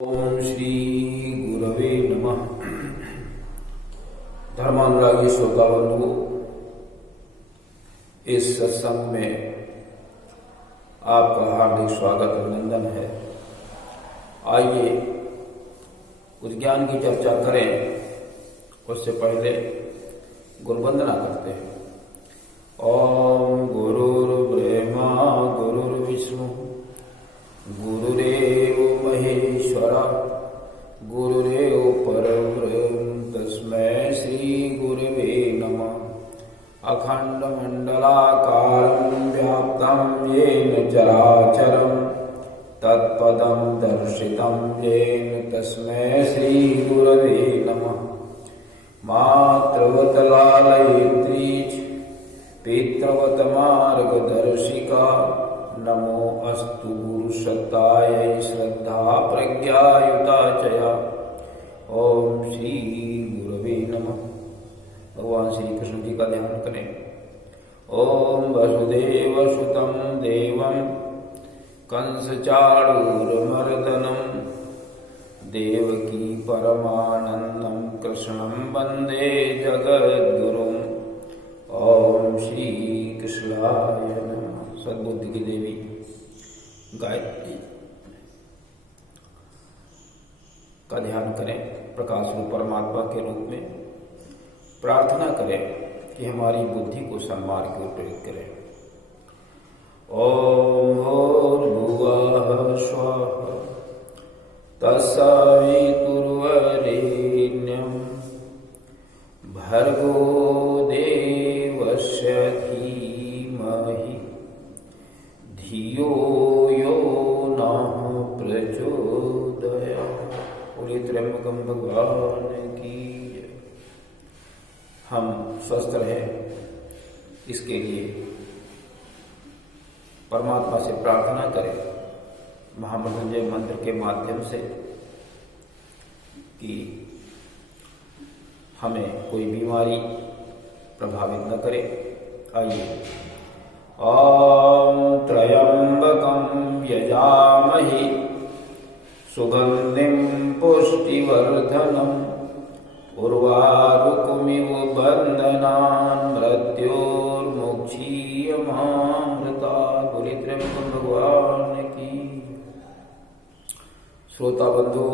ओम श्री गुरवे नमः। धर्मानुरागी श्रोताबंधुओं, इस सत्संग में आपका हार्दिक स्वागत अभिनंदन है। आइए उस ज्ञान की चर्चा करें, उससे पहले गुरुवंदना करते हैं। ओम गुरुर्ब्रह्मा गुरुर्विष्णु गुरुरेव महेश्वरा गुरुरेव परब्रह्म तस्मै श्री गुरवे नमः। अखंडमंडलाकारं व्याप्तं येन चराचरं तत्पदं दर्शितं येन तस्मै श्री गुरवे नमः। मातृवत् लालयित्री पितृवत् मार्गदर्शिका नमो अस्तु गुरुसत्तायै श्रद्धा प्रज्ञायुता चया। ओम श्री गुरवे नमः। भगवान श्री कृष्ण जी का ध्यान करें। ओम वसुदेव सुतं देवं कंस चाणूरमर्दनं देवकी परमानंदं कृष्णं वंदे जगद्गुरुं। ओम श्री कृष्णाय नमः। सद्बुद्धि की देवी गायत्री का ध्यान करें। प्रकाश रूप परमात्मा के रूप में प्रार्थना करें कि हमारी बुद्धि को सन्मार्ग की ओर प्रेरित करें। ओम भूर्भुवः स्वः तत्सवितुर्वरेण्यं भर्गो देवस्य धीमहि धियो यो नः प्रचोदयात्। बोलिए त्र्यंबकं भगवान की जय। हम स्वस्थ रहें, इसके लिए परमात्मा से प्रार्थना करें महामृत्युंजय मंत्र के माध्यम से कि हमें कोई बीमारी प्रभावित न करे। आइए। ओम त्र्यंबकं यजामहे सुगंधिं पुष्टिवर्धनम् उर्वारुकमिव बन्धनान् मृत्योर्मुक्षीयमामृतात्। बोलिए त्र्यंबकं भगवान की। श्रोता बंधु,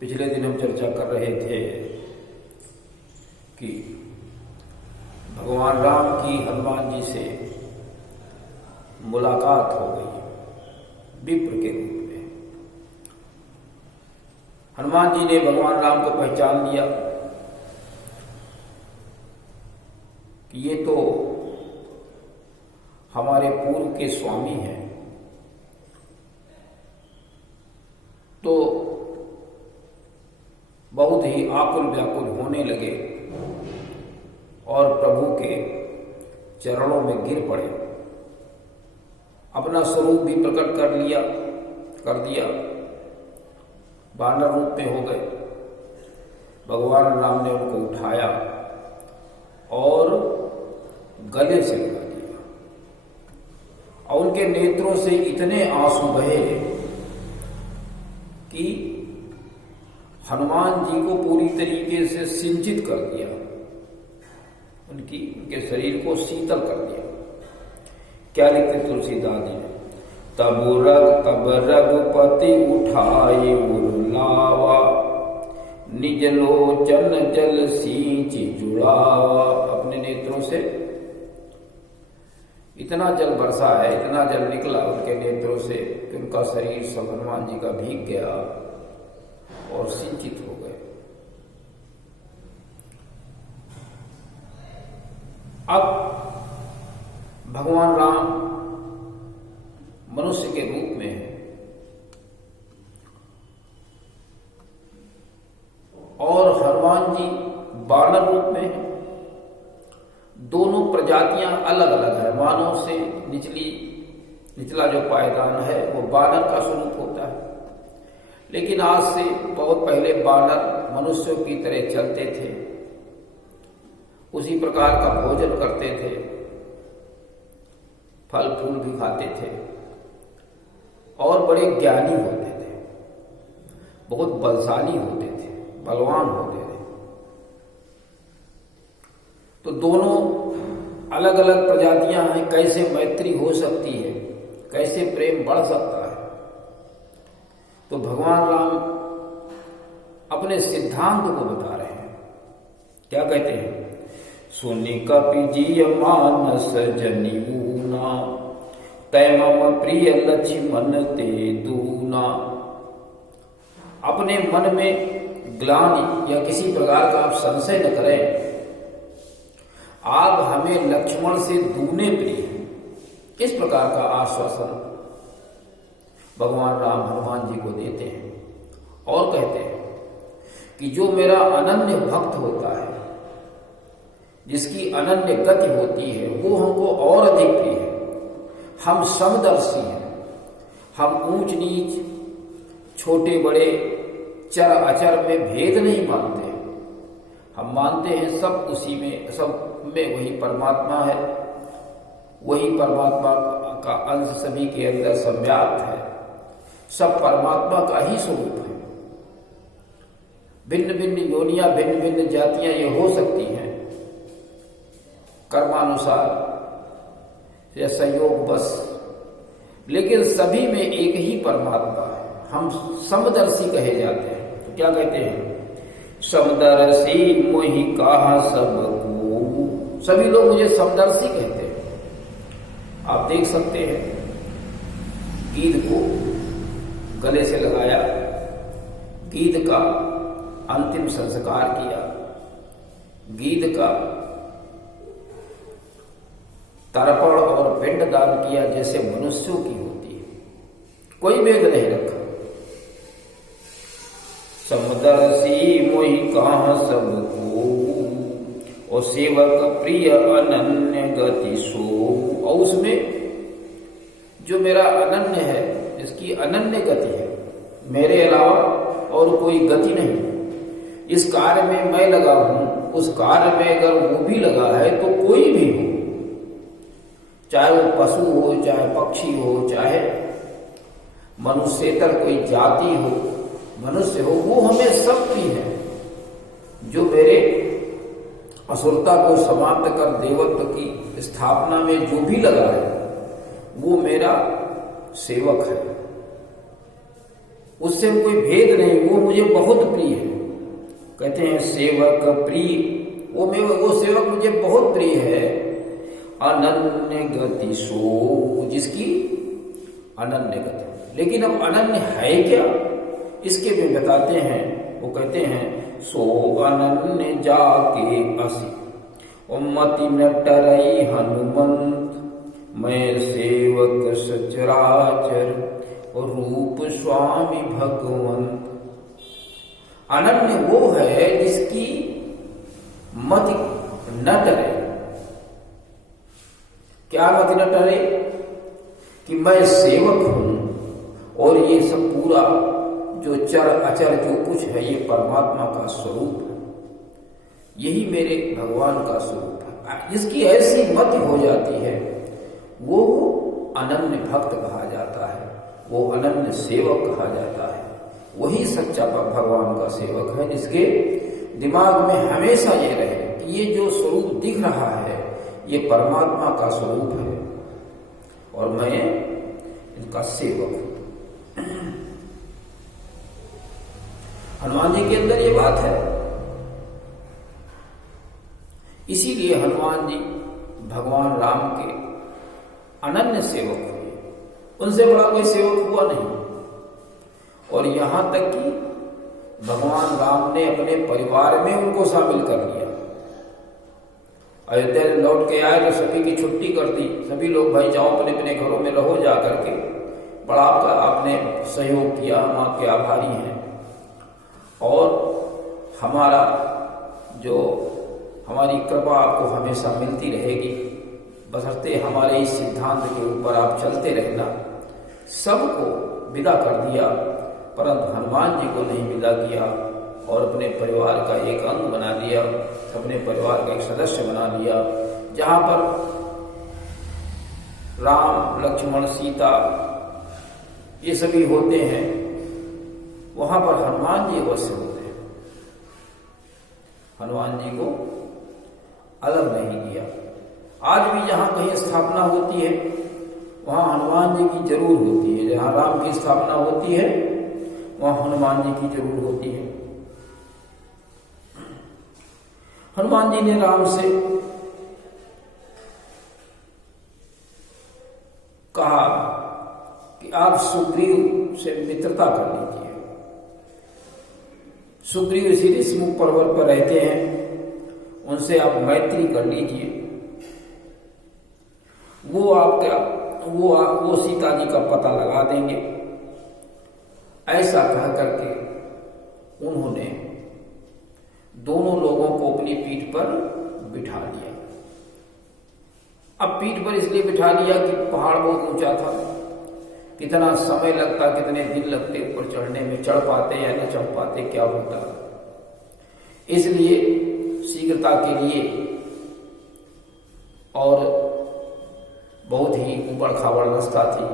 पिछले दिन हम चर्चा कर रहे थे कि भगवान राम की हनुमान जी से मुलाकात हो गई विप्र के रूप में। हनुमान जी ने भगवान राम को पहचान लिया कि ये तो हमारे पूर्व के स्वामी हैं। तो बहुत ही आकुल व्याकुल होने लगे और प्रभु के चरणों में गिर पड़े। अपना स्वरूप भी प्रकट कर दिया, वानर रूप में हो गए। भगवान राम ने उनको उठाया और गले से लगा दिया और उनके नेत्रों से इतने आंसू बहे कि हनुमान जी को पूरी तरीके से सिंचित कर दिया, उनके शरीर को शीतल कर दिया। क्या लिखते तुलसीदास जी ने? तब रघुपति उठाए उर्लावा निज लोचन जल सींच जुड़ावा। अपने नेत्रों से इतना जल बरसा है, इतना जल निकला उनके नेत्रों से कि उनका शरीर सब हनुमान जी का भीग गया और सिंचित हो गए। अब भगवान राम मनुष्य के रूप में है और हनुमान जी वानर रूप में है। दोनों प्रजातियां अलग अलग है। मानव से निचला जो पायदान है वो वानर का स्वरूप होता है, लेकिन आज से बहुत पहले वानर मनुष्यों की तरह चलते थे, उसी प्रकार का भोजन करते थे, फल फूल भी खाते थे और बड़े ज्ञानी होते थे। बहुत बलशाली होते थे, बलवान होते थे। तो दोनों अलग अलग प्रजातियां हैं, कैसे मैत्री हो सकती है, कैसे प्रेम बढ़ सकता है। तो भगवान राम अपने सिद्धांत को बता रहे हैं। क्या कहते हैं? सुनि कपिजीय मानस जनिऊना, तय मम प्रिय लक्ष्मण ते दूना। अपने मन में ग्लानि या किसी प्रकार का आप संशय न करें, आप हमें लक्ष्मण से दूने प्रिय हैं। इस प्रकार का आश्वासन भगवान राम हनुमान जी को देते हैं और कहते हैं कि जो मेरा अनन्य भक्त होता है, जिसकी अनन्य गति होती है, वो हमको और अधिक प्रिय है। हम समदर्शी हैं, हम ऊंच नीच, छोटे बड़े, चर अचर में भेद नहीं मानते। हम मानते हैं सब उसी में, सब में वही परमात्मा है, वही परमात्मा का अंश सभी के अंदर संव्याप्त है, सब परमात्मा का ही स्वरूप है। भिन्न भिन्न योनियां, भिन्न भिन्न जातियां ये हो सकती हैं कर्मानुसार या संयोग बस, लेकिन सभी में एक ही परमात्मा है। हम समदर्शी कहे जाते हैं। तो क्या कहते हैं? समदर्शी मोहि कहा सबको। सभी लोग मुझे समदर्शी कहते हैं। आप देख सकते हैं, गीध को गले से लगाया, गीध का अंतिम संस्कार किया, गीध का तर्पण और पिंडदान किया जैसे मनुष्यों की होती है, कोई भेद नहीं रखा। समदर्शी मोहि कहा सबको, और सेवक प्रिय अनन्य गति सो। और उसमें जो मेरा अनन्य है, जिसकी अनन्य गति है, मेरे अलावा और कोई गति नहीं। इस कार्य में मैं लगा हूं, उस कार्य में अगर वो भी लगा है तो कोई भी हो, चाहे वो पशु हो, चाहे पक्षी हो, चाहे मनुष्येतर कोई जाति हो, मनुष्य हो, वो हमें सब प्रिय है। जो मेरे असुरता को समाप्त कर देवत्व की स्थापना में जो भी लगा है, वो मेरा सेवक है। उससे कोई भेद नहीं, वो मुझे बहुत प्रिय है। कहते हैं सेवक प्रिय, वो सेवक मुझे बहुत प्रिय है। अनन्य गति सो, जिसकी अनन्य गति। लेकिन अब अनन्य है क्या, इसके भी बताते हैं। वो कहते हैं सो अनन्य जाके असी, मति न टरई हनुमंत, मैं सेवक सचराचर और रूप स्वामी भगवंत। अनन्य वो है जिसकी मति न टरे। क्या मति न टरे? कि मैं सेवक हूं और ये सब पूरा जो चर अचर जो कुछ है ये परमात्मा का स्वरूप है, यही मेरे भगवान का स्वरूप है। जिसकी ऐसी मति हो जाती है वो अनन्य भक्त कहा जाता है, वो अनन्य सेवक कहा जाता है। वही सच्चा भगवान का सेवक है, जिसके दिमाग में हमेशा ये रहे कि ये जो स्वरूप दिख रहा है ये परमात्मा का स्वरूप है और मैं इनका सेवक हूं। हनुमान जी के अंदर ये बात है। इसीलिए हनुमान जी भगवान राम के अनन्य सेवक हुए, उनसे बड़ा कोई सेवक हुआ नहीं। और यहां तक कि भगवान राम ने अपने परिवार में उनको शामिल कर लिया। अयोध्या लौट के आए तो सभी की छुट्टी कर दी, सभी लोग भाई जाओ अपने अपने घरों में रहो जा करके। बड़ा आपने सहयोग किया, हम आपके आभारी हैं। और हमारा जो हमारी कृपा आपको हमेशा मिलती रहेगी, बशर्ते हमारे इस सिद्धांत के ऊपर आप चलते रहना। सबको विदा कर दिया, परंतु हनुमान जी को नहीं विदा किया और अपने परिवार का एक अंग बना लिया, अपने परिवार का एक सदस्य बना लिया। जहां पर राम, लक्ष्मण, सीता ये सभी होते हैं, वहां पर हनुमान हनुमान जी अवश्य होते हैं। हनुमान जी को अलग नहीं किया। आज भी जहां कहीं स्थापना होती है वहां हनुमान जी की जरूर होती है। जहां राम की स्थापना होती है वहां हनुमान जी की जरूर होती है। हनुमान जी ने राम से कहा कि आप सुग्रीव से मित्रता कर लीजिए। सुग्रीव इसी ऋषिमुख पर्वत पर रहते हैं, उनसे आप मैत्री कर लीजिए। वो सीता जी का पता लगा देंगे। ऐसा कह करके उन्होंने दोनों लोगों को अपनी पीठ पर बिठा लिया। अब पीठ पर इसलिए बिठा लिया कि पहाड़ बहुत ऊंचा था, कितना समय लगता, कितने दिन लगते ऊपर चढ़ने में, चढ़ पाते या न चढ़ पाते, क्या होता। इसलिए शीघ्रता के लिए और बहुत ही ऊबड़ खाबड़ रास्ता थी,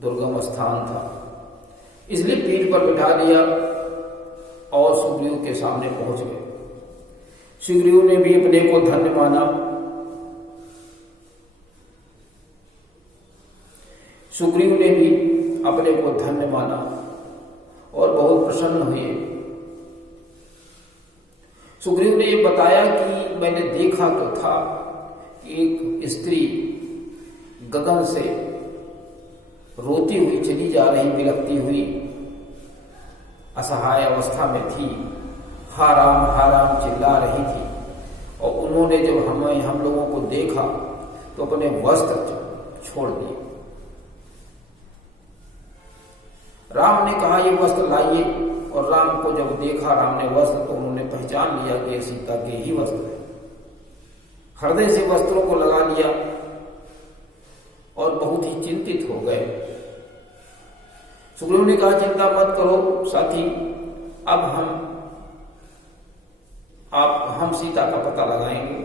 दुर्गम स्थान था, इसलिए पीठ पर बिठा लिया और सुग्रीव के सामने पहुंच गए। सुग्रीव ने भी अपने को धन्य माना। सुग्रीव ने भी अपने को धन्य माना और बहुत प्रसन्न हुए। सुग्रीव ने ये बताया कि मैंने देखा तो था कि एक स्त्री गगन से रोती हुई चली जा रही, बिलखती हुई असहाय अवस्था में थी, हा राम चिल्ला रही थी। और उन्होंने जब हम लोगों को देखा तो अपने वस्त्र छोड़ दिए। राम ने कहा ये वस्त्र लाइए, और राम को जब देखा राम ने वस्त्र तो उन्होंने पहचान लिया कि सीता के ही वस्त्र है। हृदय से वस्त्रों को लगा लिया और बहुत ही चिंतित हो गए। सुग्रीव ने कहा चिंता मत करो साथी, अब हम सीता का पता लगाएंगे,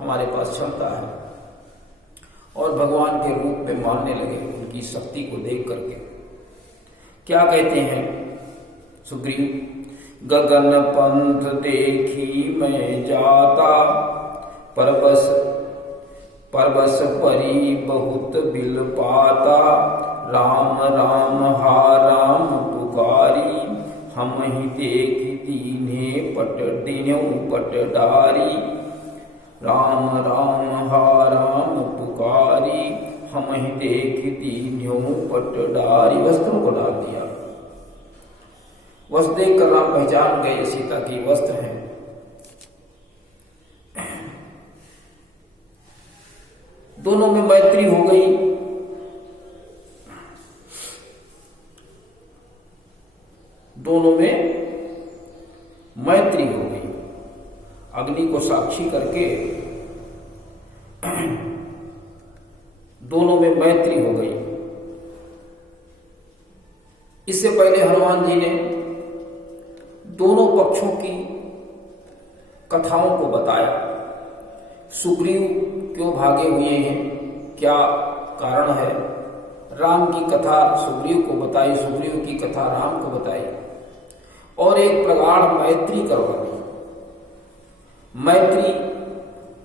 हमारे पास क्षमता है। और भगवान के रूप में मानने लगे उनकी शक्ति को देख करके। क्या कहते हैं सुग्रीव, गगन पंथ देखी मैं जाता, परबस परी बहुत बिल पाता, राम राम हा राम पुकारी, हम ही देख दीने पट डारी, राम राम हा राम पुकारी, हम ही देख दीन्यों पट डारी। वस्त्रों को डाल दिया। वस्त्र देख कर राम पहचान गए सीता की वस्त्र हैं। दोनों में मैत्री हो गई। दोनों में मैत्री हो गई। अग्नि को साक्षी करके दोनों में मैत्री हो गई। इससे पहले हनुमान जी ने दोनों पक्षों की कथाओं को बताया। सुग्रीव क्यों भागे हुए हैं, क्या कारण है, राम की कथा सुग्रीव को बताई, सुग्रीव की कथा राम को बताई, और एक प्रगाढ़ मैत्री करवा दी। मैत्री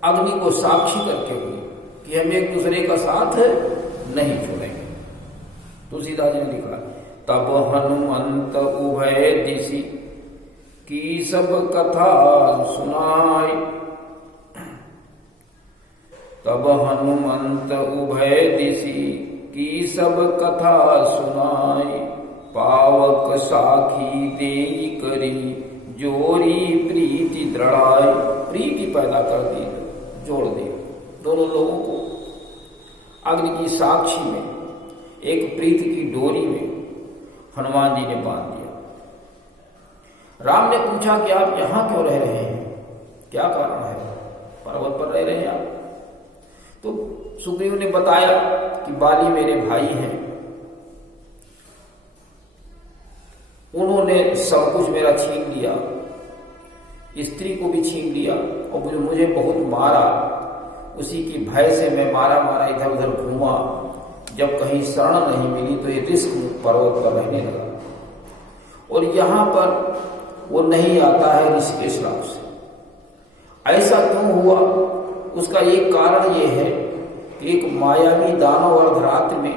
अग्नि को साक्षी करके हुई कि हम एक दूसरे का साथ नहीं छोड़ेंगे। तुलसीदास जी ने लिखा, तब हनुमंत उभय दिशि की सब कथा सुनाई, तब हनुमंत उभय दिशि की सब कथा सुनाई, पावक साखी देई करी जोरी प्रीति दृढ़ाई। प्रीति पैदा कर दी, जोड़ दी दोनों लोगों को अग्नि की साक्षी में, एक प्रीति की डोरी में हनुमान जी ने बांध दिया। राम ने पूछा कि आप यहां क्यों रह रहे हैं, क्या कारण है, पर्वत पर रह रहे हैं आप? तो सुग्रीव ने बताया कि बाली मेरे भाई हैं, उन्होंने सब कुछ मेरा छीन लिया, स्त्री को भी छीन लिया और मुझे बहुत मारा। उसी की भय से मैं मारा इधर उधर घूमा। जब कहीं शरण नहीं मिली तो ये ऋषिमुख पर्वत पर रहने लगा। और यहाँ पर वो नहीं आता है ऋषिकेश राम से। ऐसा क्यों हुआ? उसका एक कारण ये है कि एक मायावी दानव अर्धरात्र में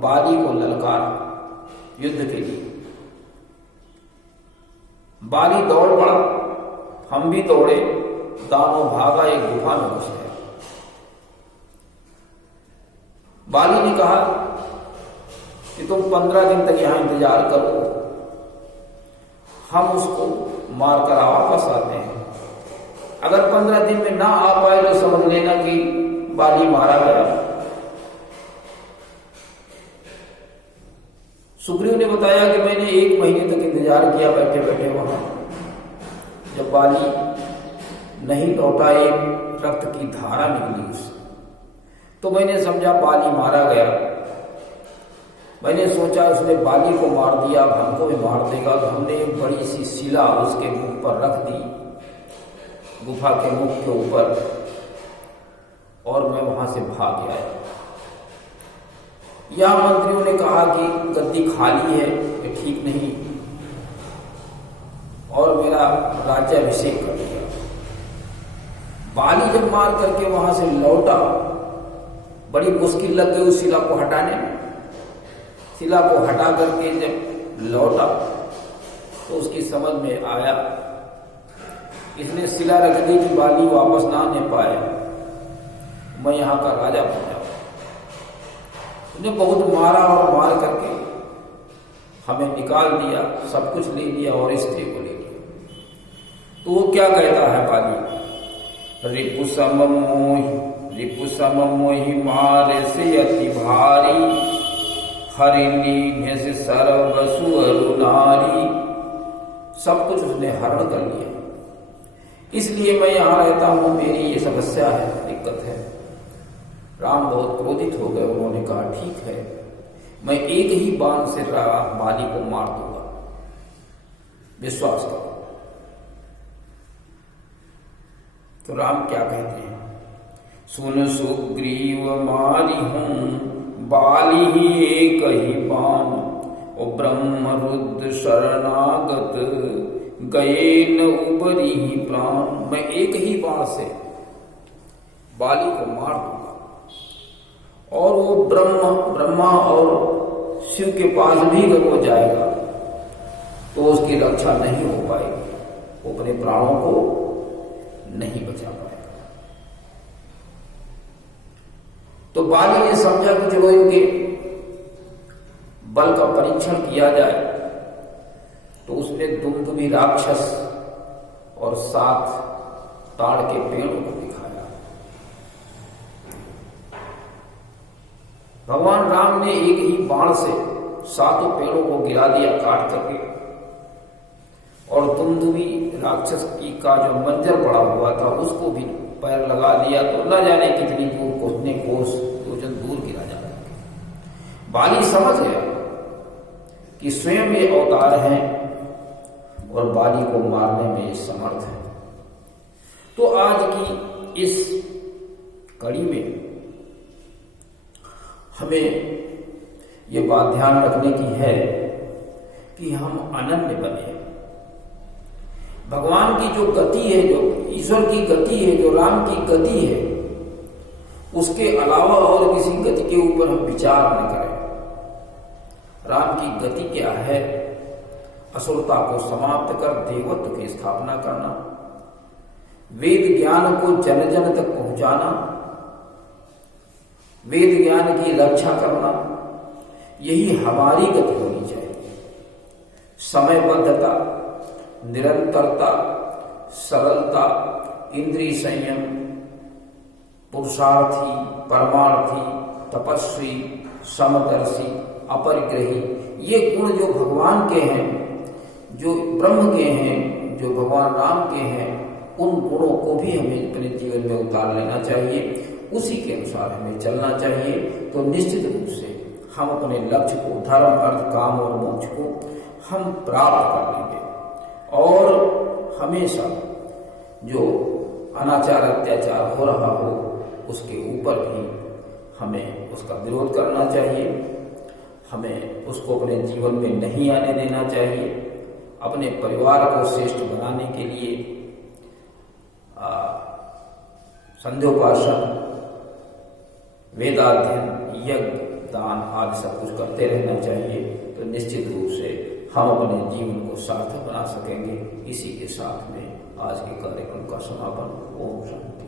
बाली को ललकारा युद्ध के लिए। बाली दौड़ पड़ा, हम भी दौड़े, दानव भागा, एक गुफा में घुस गया। बाली ने कहा कि तुम 15 दिन तक यहां इंतजार करो, हम उसको मारकर वापस आते हैं। अगर 15 दिन में ना आ पाए तो समझ लेना कि बाली मारा गया। सुग्रीव ने बताया कि मैंने 1 महीने तक इंतजार किया बैठे बैठे वहां। जब बाली नहीं लौटा, एक रक्त की धारा निकली उससे, तो मैंने समझा बाली मारा गया। मैंने सोचा उसने बाली को मार दिया, अब हमको भी मार देगा। तो हमने एक बड़ी सी शिला उसके मुख पर रख दी, गुफा के मुख के ऊपर, और मैं वहां से भाग आया। यह मंत्रियों ने कहा कि गद्दी खाली है, ये ठीक नहीं, और मेरा राज्याभिषेक कर दिया। बाली जब मार करके वहां से लौटा, बड़ी मुश्किल लग गई उस शिला को हटाने में। शिला को हटा करके जब लौटा तो उसकी समझ में आया, इसने शिला रख दी कि बाली वापस ना आने पाए, मैं यहां का राजा बन जाऊं। उसने बहुत मारा और मार करके हमें निकाल दिया, सब कुछ ले लिया और स्त्री को ले लिया। तो वो क्या कहता है बाली? रिपु सम मोहि मारे से अति भारी, हरिणी से सर्वसु अरु नारी। सब कुछ उसने हरण कर लिया, इसलिए मैं यहां रहता हूं, मेरी ये समस्या है, दिक्कत है। राम बहुत क्रोधित हो गए। उन्होंने कहा ठीक है, मैं एक ही बाण से बाली को मार दूंगा, विश्वास करो। तो राम क्या कहते हैं? सुन सुग्रीव मारी हूं, बाली ही एक ही बाण, और ब्रह्म रुद्र शरणागत, गए न उबरी ही प्राण। मैं एक ही बाण से बाली को मार दूंगा, और वो ब्रह्मा और शिव के पास भी अगर वो जाएगा तो उसकी रक्षा नहीं हो पाएगी, वो अपने प्राणों को नहीं बचा पाएगा। तो बाली ने समझा कि चलो इनके बल का परीक्षण किया जाए। तो उसने दुमदुमी राक्षस और 7 ताड़ के पेड़ों को दिखाया। भगवान राम ने एक ही बाण से 7 पेड़ों को गिरा दिया काट करके, और दुमदुमी राक्षस की का जो मंजर पड़ा हुआ था उसको भी पैर लगा दिया। तो न जाने कितनी दूर, कितने कोस योजन दूर गिरा जा रहा है। बाली समझ गया कि स्वयं ये अवतार हैं और बाली को मारने में समर्थ है। तो आज की इस कड़ी में हमें ये बात ध्यान रखने की है कि हम अनन्य बने। भगवान की जो गति है, जो ईश्वर की गति है, जो राम की गति है, उसके अलावा और किसी गति के ऊपर हम विचार न करें। राम की गति क्या है? असुरता को समाप्त कर देवत्व की स्थापना करना, वेद ज्ञान को जन जन तक पहुंचाना, वेद ज्ञान की रक्षा करना, यही हमारी गति होनी चाहिए। समयबद्धता, निरंतरता, सरलता, इंद्रिय संयम, पुरुषार्थी, परमार्थी, तपस्वी, समदर्शी, अपरिग्रही, ये गुण जो भगवान के हैं, जो ब्रह्म के हैं, जो भगवान राम के हैं, उन गुणों को भी हमें अपने जीवन में उतार लेना चाहिए। उसी के अनुसार हमें चलना चाहिए। तो निश्चित रूप से हम अपने लक्ष्य को, धर्म, अर्थ, काम और मोक्ष को हम प्राप्त कर लेंगे। और हमेशा जो अनाचार, अत्याचार हो रहा हो, उसके ऊपर भी हमें उसका विरोध करना चाहिए। हमें उसको अपने जीवन में नहीं आने देना चाहिए। अपने परिवार को श्रेष्ठ बनाने के लिए संध्योपासन, वेदाध्ययन, यज्ञ, दान आदि सब कुछ करते रहना चाहिए। तो निश्चित रूप से हम अपने जीवन को सार्थक बना सकेंगे। इसी के साथ में आज के कार्यक्रम का समापन। ओम शांति।